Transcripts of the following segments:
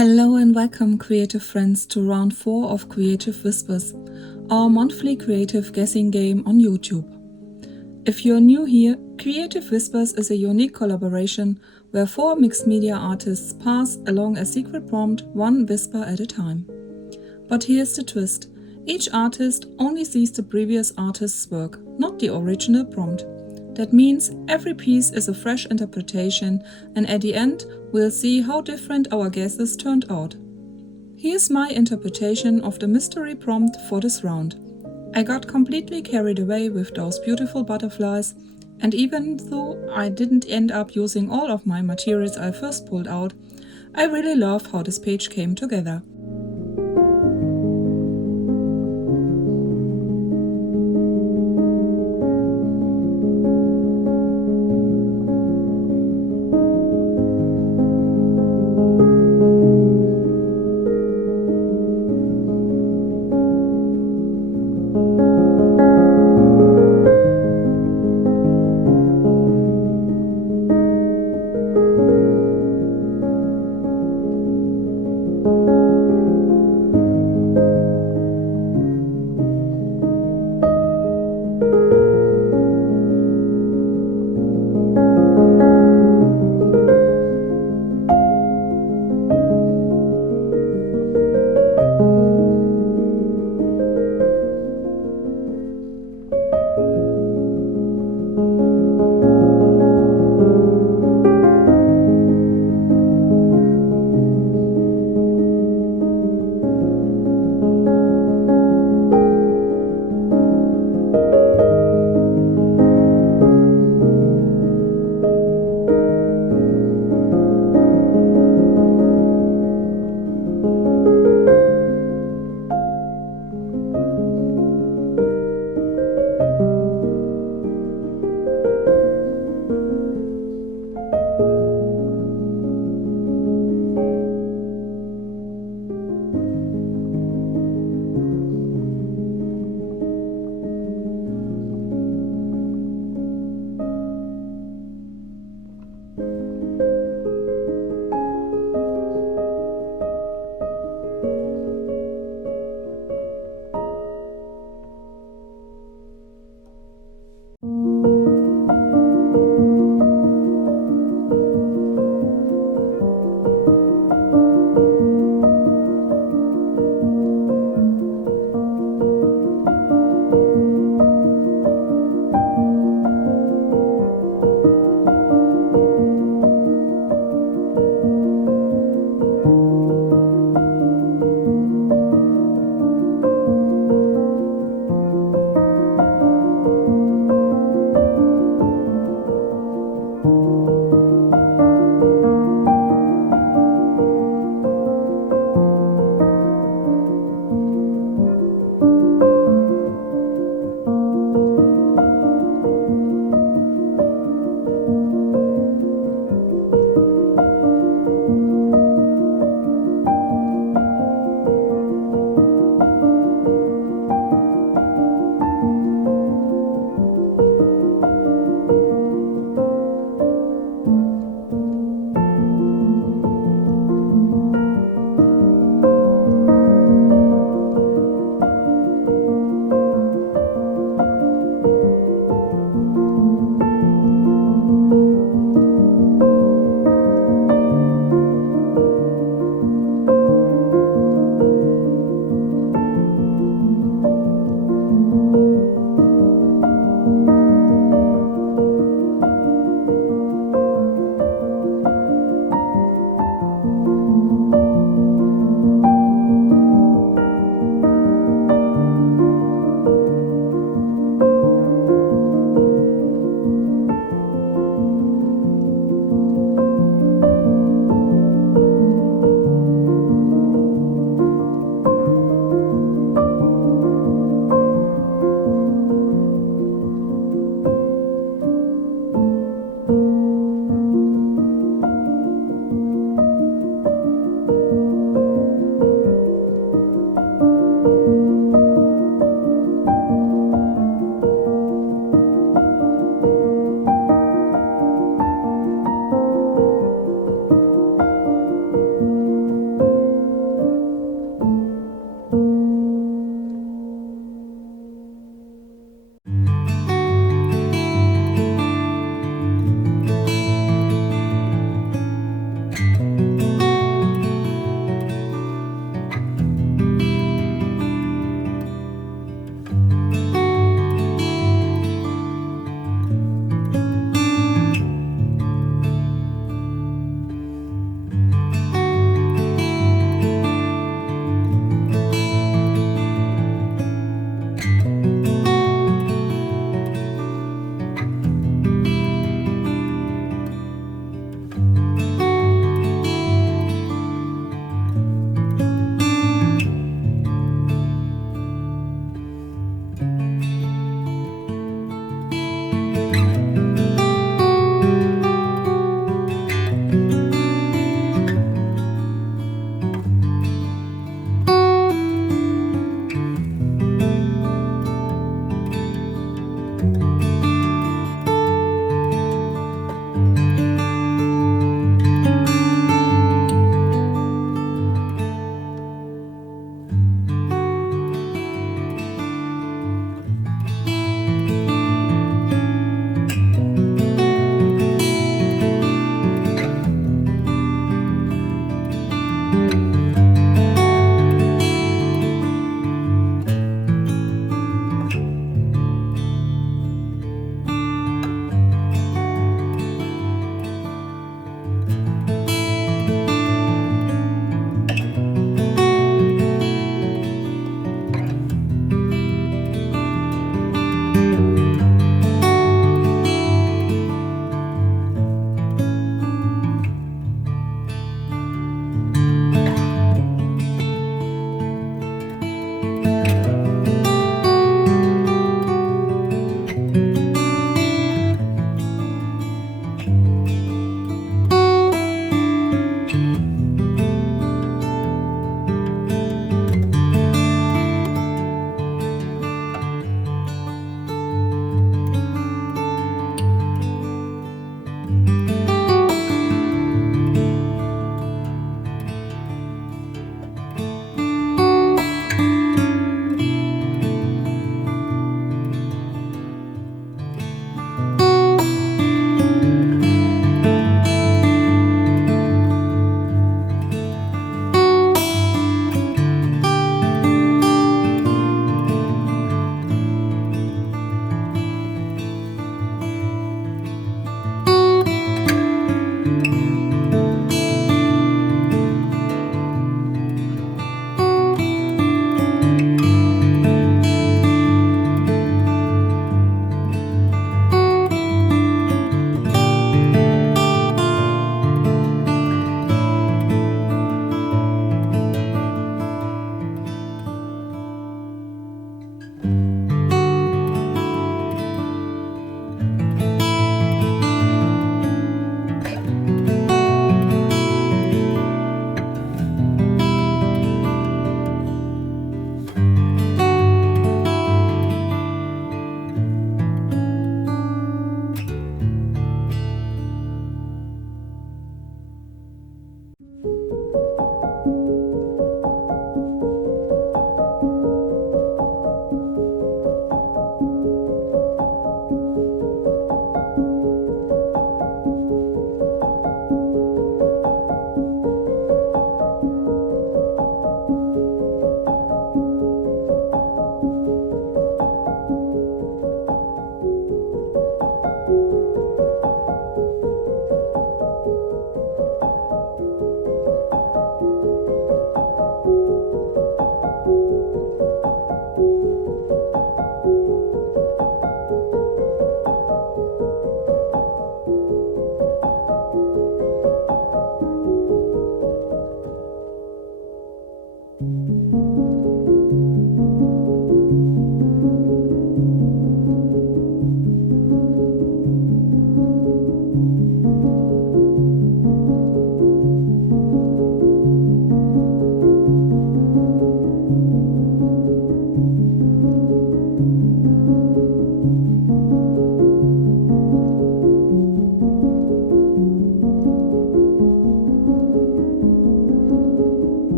Hello and welcome, creative friends, to round 4 of Creative Whispers, our monthly creative guessing game on YouTube. If you're new here, Creative Whispers is a unique collaboration where 4 mixed media artists pass along a secret prompt, one whisper at a time. But here's the twist: each artist only sees the previous artist's work, not the original prompt. That means every piece is a fresh interpretation, and at the end, we'll see how different our guesses turned out. Here's my interpretation of the mystery prompt for this round. I got completely carried away with those beautiful butterflies, and even though I didn't end up using all of my materials I first pulled out, I really love how this page came together.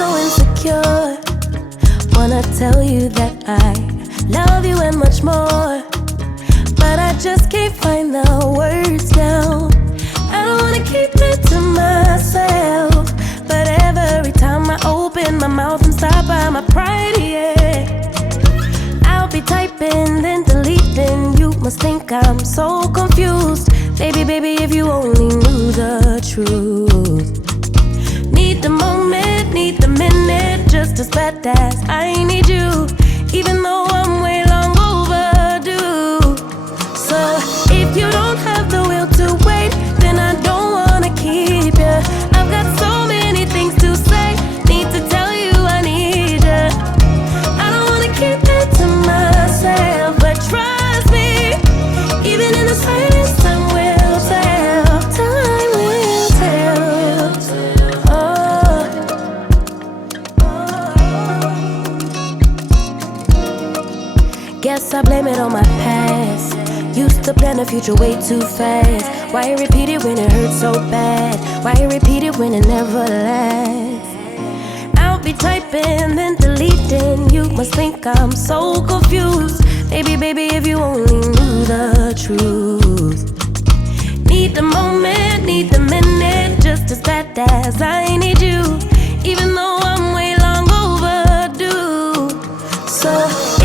so insecure. Wanna tell you that I love you and much more, but I just can't find the words now. I don't wanna keep it to myself, but every time I open my mouth, I'm stopped by my pride, yeah. I'll be typing, then deleting. You must think I'm so confused. Baby, baby, if you only knew the truth. Need the moment, need the minute, just as bad as I need you, even though I'm way long overdue. So if you don't have the will to wait, then I don't wanna keep you. I've got so many things to say, need to tell you I need you. I don't wanna keep it to myself, but trust me, even in the silence, time will tell. Time will tell. Oh. Guess I blame it on my past. Used to plan the future way too fast. Why repeat it when it hurts so bad? Why repeat it when it never lasts? I'll be typing, then deleting. You must think I'm so confused. Baby, baby, if you only knew the truth. Need the moment, need the minute, just as bad as I need you, even though I'm way long overdue. So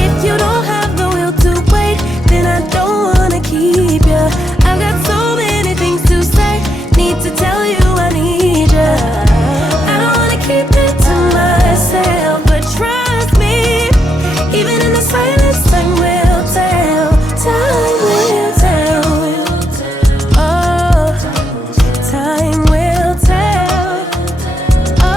if you don't have the will to wait, then I don't wanna keep you. I've got so many things to say, need to tell you I need you. I don't wanna keep it to myself, but trust me, even in the silence, time will tell. Time will tell. Oh, time will tell. Oh.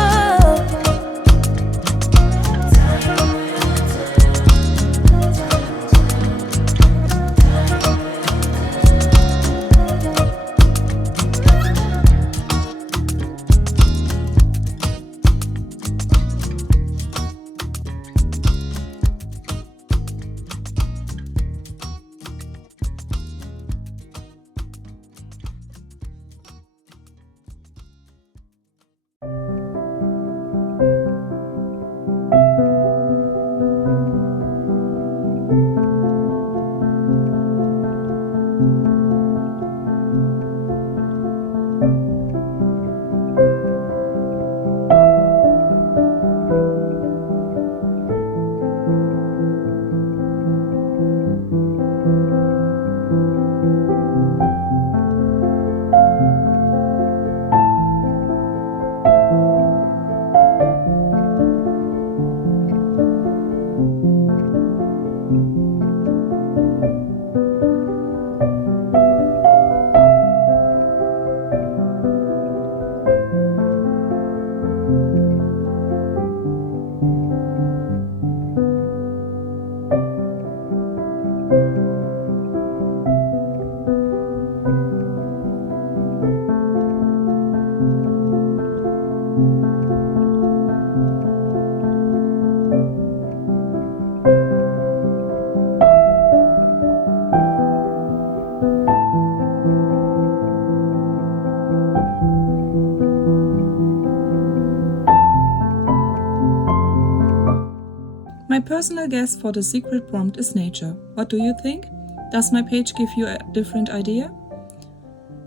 My personal guess for the secret prompt is nature. What do you think? Does my page give you a different idea?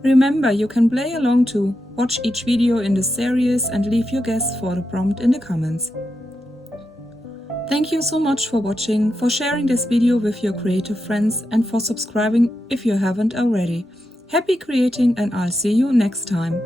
Remember, you can play along too, watch each video in the series and leave your guess for the prompt in the comments. Thank you so much for watching, for sharing this video with your creative friends and for subscribing if you haven't already. Happy creating and I'll see you next time.